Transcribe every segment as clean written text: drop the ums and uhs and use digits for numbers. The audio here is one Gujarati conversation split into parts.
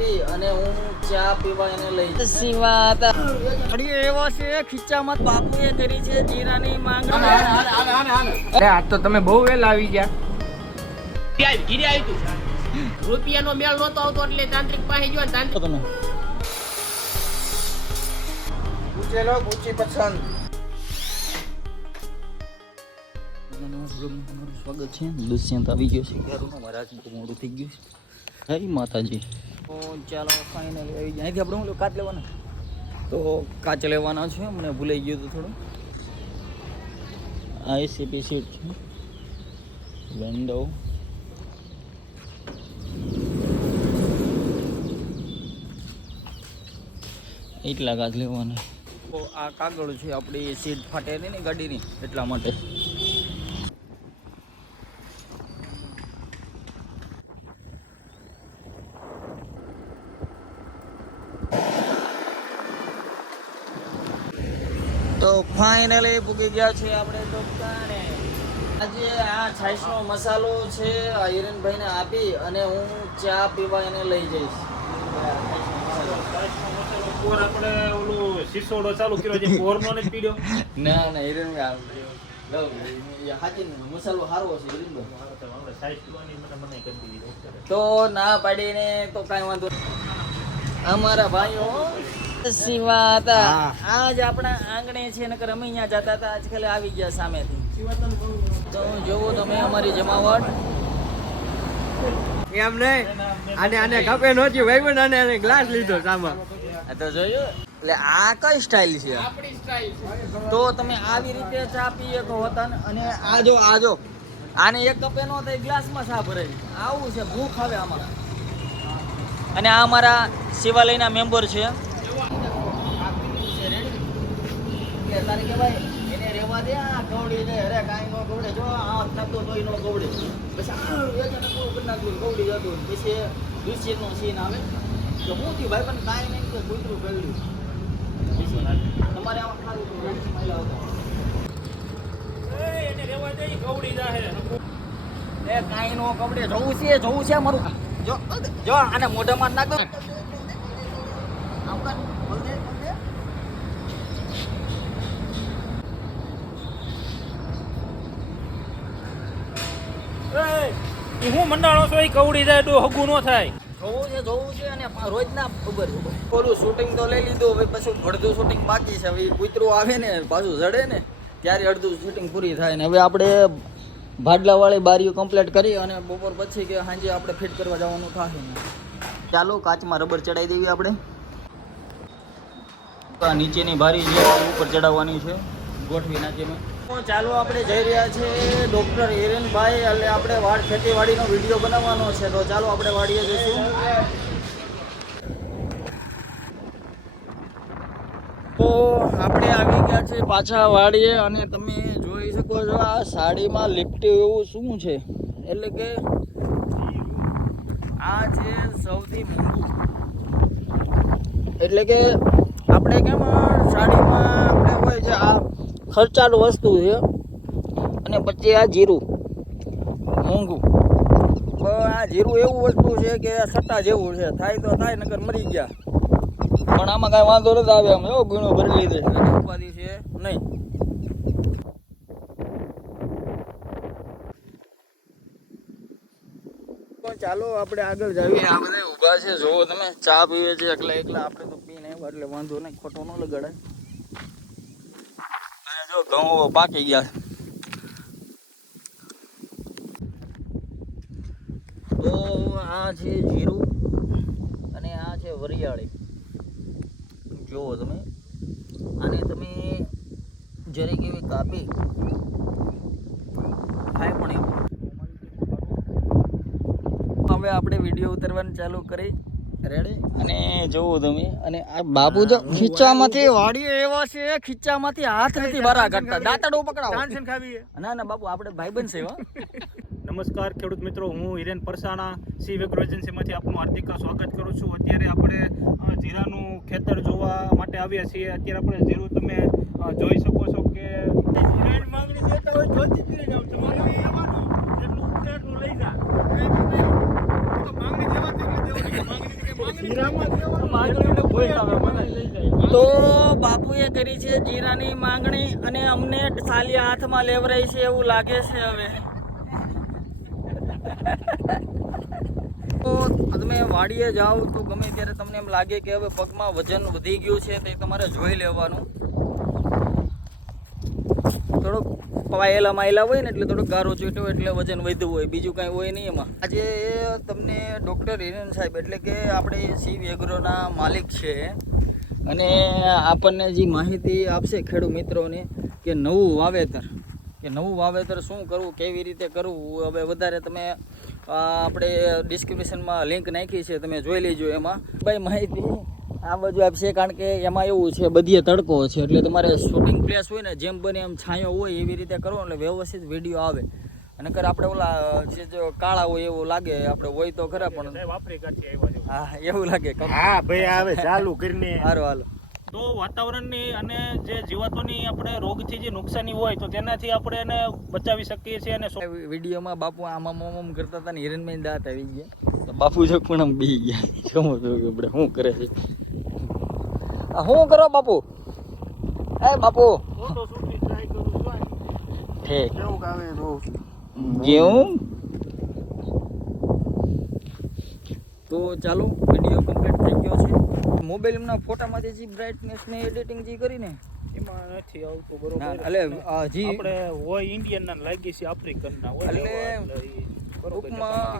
આપી અને હું ચા પીવા એને લઈ શિવાત એવો છે ખીચામાં બાપુએ કરી છે જીરાની માંગણી. અરે આજ તો તમે બહુ વેલા આવી ગયા. રૂપિયાનો મેળ નતો આવતો એટલે તાંત્રિક પાસે ગયો ને તાંત્રિક તમે પૂછેલો પૂછી પસંદ. સ્વાગત છે. દુષ્યંત આવી ગયો છે. મહારાજ મોડું થઈ ગયું છે. હે માતાજી. તો ચાલો ફાઇનલી આવી જાય. અહીંથી આપણે કાચ લેવાના તો કાચ લેવાના છે. મને ભૂલાઈ ગયું હતું થોડું. આ એસીપી સીટ છે. વિન્ડો એટલા કાચ લેવાના. તો આ કાગળ છે આપણી સીટ ફાટે નહીં ને ગાડીની એટલા માટે. તો ફાઇનલી પૂકી ગયા છે આપણે દુકાને. આજે આ છાશનો મસાલો છે આ હિરેનભાઈને આપી અને હું ચા પીવા એને લઈ જઈશ. આપણે ઓલું સિસોડો ચાલુ કર્યો છે પોરનો ને પીડ્યો. ના ના હિરેનભાઈ હાચી મસાલો સારો છે હિરેનભાઈ. તો ના પાડીને તો કાંઈ વાંધો અમારા ભાઈઓ શિવાત આજ આપણા આંગણે છે નકર અમે અહીંયા જતા હતા આજકાલ આવી ગયા સામેથી. તો જોવો તમે અમારી જમાવટ એમ નહીં આને ખપે નહોતી ભાઈ આને ગ્લાસ લીધો સામા. તો જોયું એટલે આ કઈ સ્ટાઇલ છે? આપણી સ્ટાઇલ છે. તો તમે આવી રીતે ચા પી શકો હતા ને. અને આજો આને એક કપે નો થાય ગ્લાસમાં ચા ભરાય. આવું છે ભૂખ આવે આમાં. અને આ અમારા શિવાલયના મેમ્બર છે. તારે કે ભાઈ એને રેવા દે આ ગવડી દે અરે કાંઈ નો ગવડે જો આ થતો તોય નો ગવડે પછી આ વેચાને પૂરું કરી નાખ્યું ગવડી જતું પછી દુષ્યનો સીન આવે તો હું થયું ભાઈ પણ કાંઈ નહીં તો કૂતરું ગળ્યું તમારે આમાં સારું સ્માઈલ આવતા એને રેવા દે ગવડી જાહે. એ કાંઈ નો ગવડે જોવું છે મારું જો આને મોઢામાં નાખ દો. હું મંડાણો છો એ કવડી જાય તો હગું ન થાય. જોવું છે અને રોજના ખબર ઓલું શૂટિંગ તો લઈ લીધું હવે પછી અડધું શૂટિંગ બાકી છે. હવે કૂતરું આવે ને પાછું જડે ને ત્યારે અડધું શૂટિંગ પૂરી થાય ને. હવે આપણે ભાડલાવાળી બારીઓ કમ્પ્લીટ કરી અને બપોર પછી કે સાંજે આપણે ફિટ કરવા જવાનું થાય. ચાલો કાચમાં રબર ચડાવી દેવી આપણે. નીચેની બારી જે ઉપર ચડાવવાની છે ગોઠવી નાખી મેં. ચાલો આપણે જઈ રહ્યા છે ડૉક્ટર હિરેનભાઈ એટલે આપણે ખેતીવાડીનો વિડીયો બનાવવાનો છે. તો ચાલો આપણે વાડીએ જઈશું. તો આપણે આવી ગયા છે પાછા વાડીએ અને તમે જોઈ શકો છો આ સાડીમાં લીપટી એવું શું છે એટલે કે આ છે સૌથી મોંઘું. એટલે કે આપણે કેમ સાડીમાં આપણે હોય છે આ ખર્ચાળ વસ્તુ છે અને પછી આ જીરું મોંઘું. આ જીરું એવું વસ્તુ છે કે સટ્ટા જેવું છે. થાય તો થાય નકર મરી ગયા. પણ આમાં કાંઈ વાંધો નથી આવે. આમ એવો ગુણો ભરી લીધે છે ઉપાધિ છે નહીં. ચાલો આપણે આગળ જઈએ. આ બધા ઊભા છે જોવો તમે ચા પીએ છે એકલા આપણે તો પીને એટલે વાંધો નહીં ખોટો ન લગાડાય. જો ઘઉં પાકી ગયા. તો આ છે જીરું અને આ છે વરિયાળી. જુઓ તમે આને તમે જરીક એવી કાપી ખાય પણ એવું. હવે આપણે વિડીયો ઉતારવાનું ચાલુ કરી રેડી. અને જોવો તમે અને આ બાપુ જો ખીચામાંથી વાડીએ એવા છે ખીચામાંથી હાથ નથી બહાર કાઢતા દાંતડો પકડાવો. ના બાપુ આપણે ભાઈબંધ છે. નમસ્કાર ખેડૂત મિત્રો, હું હિરેન પરસાણા સી વેગ્રો એજન્સીમાંથી આપનું હાર્દિક સ્વાગત કરું છું. અત્યારે આપણે જીરાનું ખેતર જોવા માટે આવ્યા છીએ. અત્યારે આપણે જીરું તમે જોઈ શકો છો કે માંગણી દેતા હોય જોતી જ લઈ જાવ. તમારે જેટલું લઈ જા માંગણી દેવા તો બાપુએ કરી છે જીરાની માંગણી અને અમને સાલિયા હાથમાં લેવરાય છે એવું લાગે છે હવે. તો તમે વાડીએ જાઓ તો ગમે ત્યારે તમને એમ લાગે કે હવે પગમાં વજન વધી ગયું છે તો તમારે જોઈ લેવાનું. થોડોક પાયેલા માયેલા હોય ને એટલે થોડોક ગારો ચોટ્યો એટલે વજન વધ્યું હોય, બીજું કાંઈ હોય નહીં એમાં. આજે તમને ડૉક્ટર હિરેન સાહેબ એટલે કે આપણે શિવ એગ્રોના માલિક છે અને આપણને જે માહિતી આપશે ખેડૂત મિત્રોને કે નવું વાવેતર શું કરવું, કેવી રીતે કરવું. હવે વધારે તમે આપણે ડિસ્ક્રિપ્શનમાં લિંક નાખી છે, તમે જોઈ લેજો. એમાં ભાઈ માહિતી આ બાજુ આપશે, કારણ કે એમાં એવું છે બધીએ તડકો છે એટલે તમારે શૂટિંગ પ્લેસ હોય ને જેમ બને એમ છાંયો હોય એવી રીતે કરો એટલે વ્યવસ્થિત વિડીયો આવે. અને કર આપણે ઓલા જે જો કાળા હોય એવું લાગે, આપણે હોય તો ખરા પણ હા એવું લાગે. હા ભાઈ આવે ચાલુ કરીને સારું હાલો. તો વાતાવરણની અને જે જીવાતોની આપણે રોગથી જે નુકસાની હોય તો તેનાથી આપણે એને બચાવી શકીએ છીએ. અને વિડીયોમાં બાપુ આમ કરતા હતા ને હિરણભાઈ દાંત આવી ગયા તો બાપુ જો પણ આમ બી ગયા. સમજો આપણે શું કરે છે, શું કરો બાપુ? એ બાપુ ફોટો શૂટની ટ્રાય કરું છું. ઠીક કેવું આવે તો કેવું? તો ચાલો વિડીયો કમ્પ્લીટ થઈ ગયો છે. મોબાઈલના ફોટામાંથી જે બ્રાઇટનેસ ને એડિટિંગ જે કરીને એમાં નથી આવતું બરોબર. એટલે જી આપણે હોય ઇન્ડિયન ના લાગી છે આફ્રિકન ના હોય એટલે બરોબર. ટૂંકમાં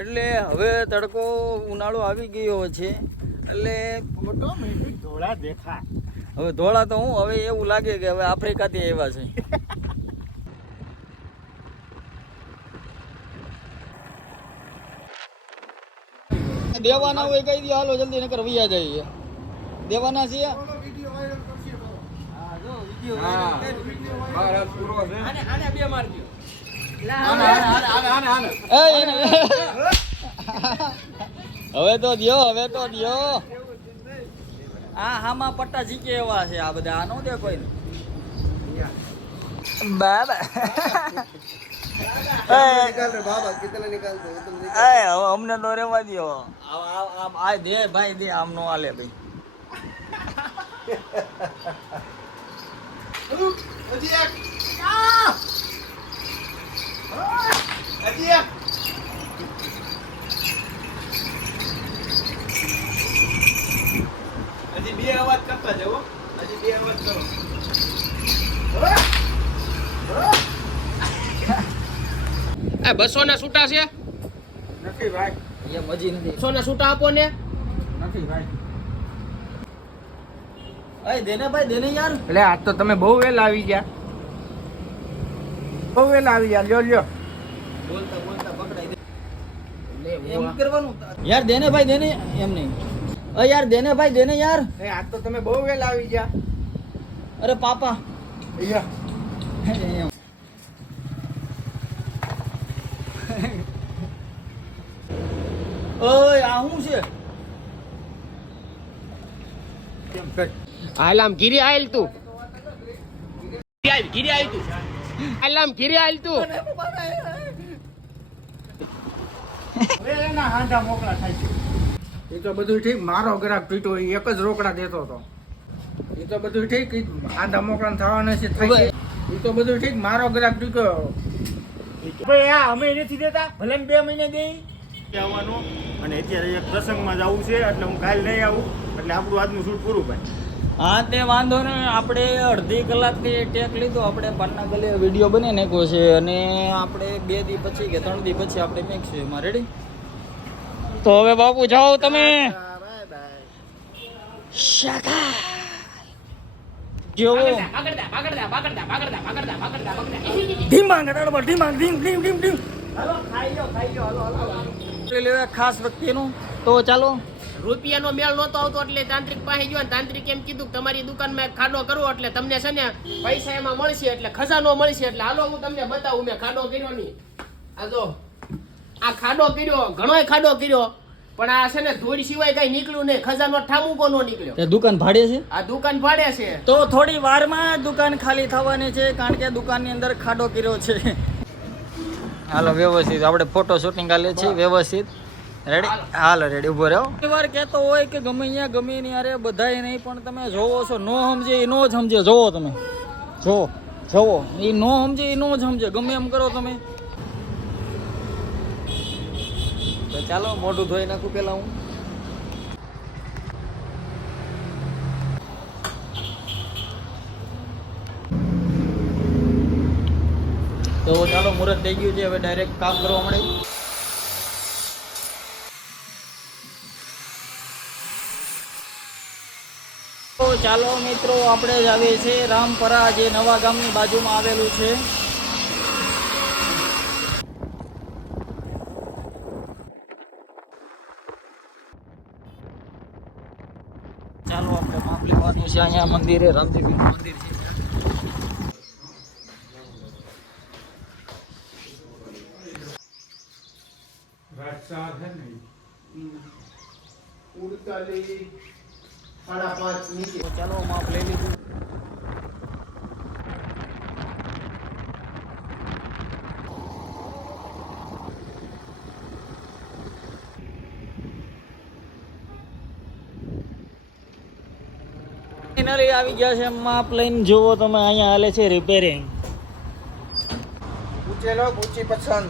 એટલે હવે તડકો ઉનાળો આવી ગયો છે એટલે ઓટોમેટિક ધોળા દેખાય. હવે ધોળા તો હું હવે એવું લાગે કે હવે આફ્રિકાથી આવ્યા છે. દેવાના હોય કહી દો હાલો જલ્દી નકર વૈયા જઈએ. દેવાના છે હવે તો દ્યો. હામાં પટ્ટા જીકે એવા છે આ બધા. આ નો દે કોઈ બાબા. હવે અમને તો રેવા દો. આ દે ભાઈ દે, આમ નો હાલે ભાઈ. હજી બે અવાજ કરતા જવો, હજી બે અવાજ કરો. આ 200 ના છૂટા છે, નથી ભાઈ, એ મજી નથી. 200 ના છૂટા આપો ને. નથી ભાઈ. અય દેને ભાઈ દેને યાર. એટલે આજ તો તમે બહુ વહેલા આવી ગયા, બહુ વહેલા આવી ગયા. લ્યો બોલતા બોલતા પકડાઈ દે. એમ કરવાનું યાર. દેને ભાઈ દેને, એમ નહીં. અ યાર દેને ભાઈ દેને યાર. એ આજ તો તમે બહુ વહેલા આવી ગયા. અરે પાપા અહીંયા એમ. ઓય આ શું છે? કેમ કર હાલ આમ ઘીરી આયલ તું, ઘીરી આયલ તું, હાલ આમ ઘીરી આયલ તું. હવે એના હાંડા મોકળા થાય છે. એ તો બધું ઠીક, મારો ગ્રાહક તૂટ્યો એ એક જ રોકડા દેતો હતો. એ તો બધું ઠીક, હાંડા મોકળા થવાના છે થાય છે. એ તો બધું ઠીક, મારો ગ્રાહક તૂટ્યો. ભાઈ આ અમે નથી દેતા, ભલે ને 2 મહિને દે આવવાનું. અને અત્યારે એક પ્રસંગમાં જવું છે એટલે હું કાલ નહીં આવું. એટલે આપણું આજનું શૂટ પૂરું ભાઈ. હા તે વાંધો ને. આપણે અડધી કલાકથી ટેક લીધો. આપણે પાનના ગલે વિડીયો બની નાખ્યો છે અને આપણે 2 દી પછી કે 3 દી પછી આપણે મેકશું એમાં. રેડી? તો હવે બાપુ જાઓ તમે. શાકા જેવો ઢીમાંગ તડબડ ઢીમાંગ ઢીમ ઢીમ ઢીમ ઢીમ. હાલો ખાઈ લો હાલો લેવા ખાસ વ્યક્તિનું. તો ચાલો. રૂપિયાનો મેળ નહોતો આવતો એટલે તાંત્રિક પાસે ગયો. તાંત્રિક એમ કીધું કે તમારી દુકાનમાં એક ખાડો કરવો એટલે તમને છે ને પૈસા એમાં મળશે, એટલે ખજાનો મળશે. એટલે હાલો હું તમને બતાવું. મેં ખાડો કર્યો નહીં. આ જો આ ખાડો કર્યો, ઘણોય ખાડો કર્યો, પણ આ છે ને ધૂળ સિવાય કઈ નીકળ્યું નહીં. ખજાનો ઠામુકો નો નીકળ્યો. તે દુકાન ભાડે છે? આ દુકાન ભાડે છે. તો થોડી વારમાં દુકાન ખાલી થવાની છે, કારણ કે દુકાનની અંદર ખાડો કર્યો છે. હાલો વ્યવસ્થિત આપણે ફોટો શૂટિંગ આલે છે વ્યવસ્થિત. રેડી હાલ રેડી ઉભો રહ્યો. ઘણી વાર કહેતો હોય કે ગમે અહીંયા ગમે નહીં અરે બધાય નહીં પણ તમે જોવો છો નો સમજે એ નો જ સમજે. જોવો તમે જોવો એ નો સમજે એ નો જ સમજે ગમે એમ કરો તમે. તો ચાલો મોઢું ધોઈ નાખું પેલા હું. તો ચાલો મુહૂર્ત થઈ ગયું છે હવે ડાયરેક્ટ કામ કરવા મળે. તો ચાલો મિત્રો આપણે જ આવીએ છીએ રામપરા જે નવા ગામની બાજુમાં આવેલું છે. ચાલો આપણે માપ લેવાનું છે અહીંયા મંદિરે રામદેવીનું મંદિર છે. તો ચાલો માપ લઈ લીધું. ફાઇનલી આવી ગયા છે માપ લઈને. જુઓ તમે અહીંયા હાલે છે રિપેરિંગ. પૂછેલો પૂછી પસંદ.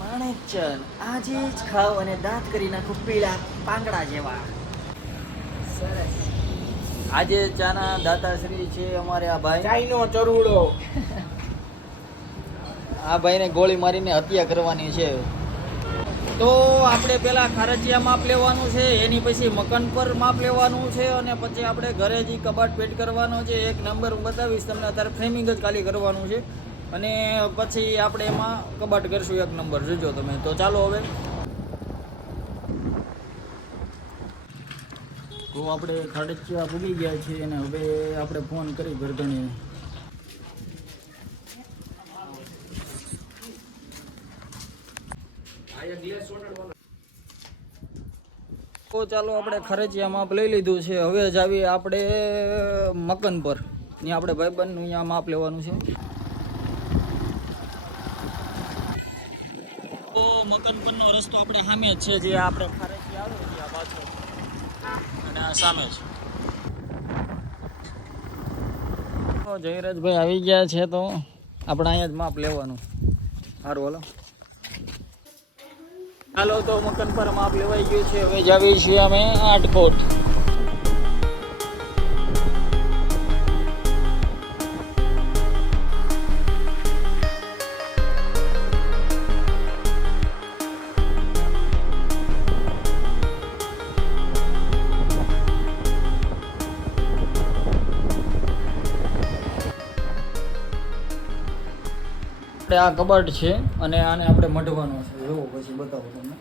માણેકચંદ આજે જ ખાવ અને દાંત કરી નાખો પીળા પાંગડા જેવા. સરસ. આજે ચાના દાતાશ્રી છે અમારે આ ભાઈ. ચાઈનો ચરૂડો. આ ભાઈને ગોળી મારીને હત્યા કરવાની છે. તો આપણે પેલા ખારચિયા માપ લેવાનું છે, એની પછી મકાન પર માપ લેવાનું છે અને પછી આપણે ઘરે જે કબાટ પેટ કરવાનો છે. એક નંબર હું બતાવીશ તમને. અત્યારે ફ્રેમિંગ જ ખાલી કરવાનું છે અને પછી આપણે એમાં કબાટ કરશું એક નંબર. જોજો તમે. તો ચાલો હવે તો આપણે ખાડચિયા ભૂગી ગયા છીએ અને હવે આપણે ફોન કરી ગરદણીને. તો ચાલો આપણે ખર્ચિયા માપ લઈ લીધું છે. હવે જ આવી આપણે મકાન પર. ત્યાં આપણે ભાઈબંધનું અહીંયા માપ લેવાનું છે. તો મકાન પરનો રસ્તો આપણે સામે જ છે. જે આપણે ખર્ચિયા આવે છે આ પાછળ અને આ સામે જ. તો જયરાજભાઈ આવી ગયા છે તો આપણે અહીંયા જ માપ લેવાનું. સારું હાલો. ચાલો તો મકાન પર માપ લેવાઈ ગયું છે. હવે જાવી છીએ અમે આટકોટ. આ કબાટ છે અને આને આપણે મઢવાનો છે. જોવો પછી બતાવો તમને.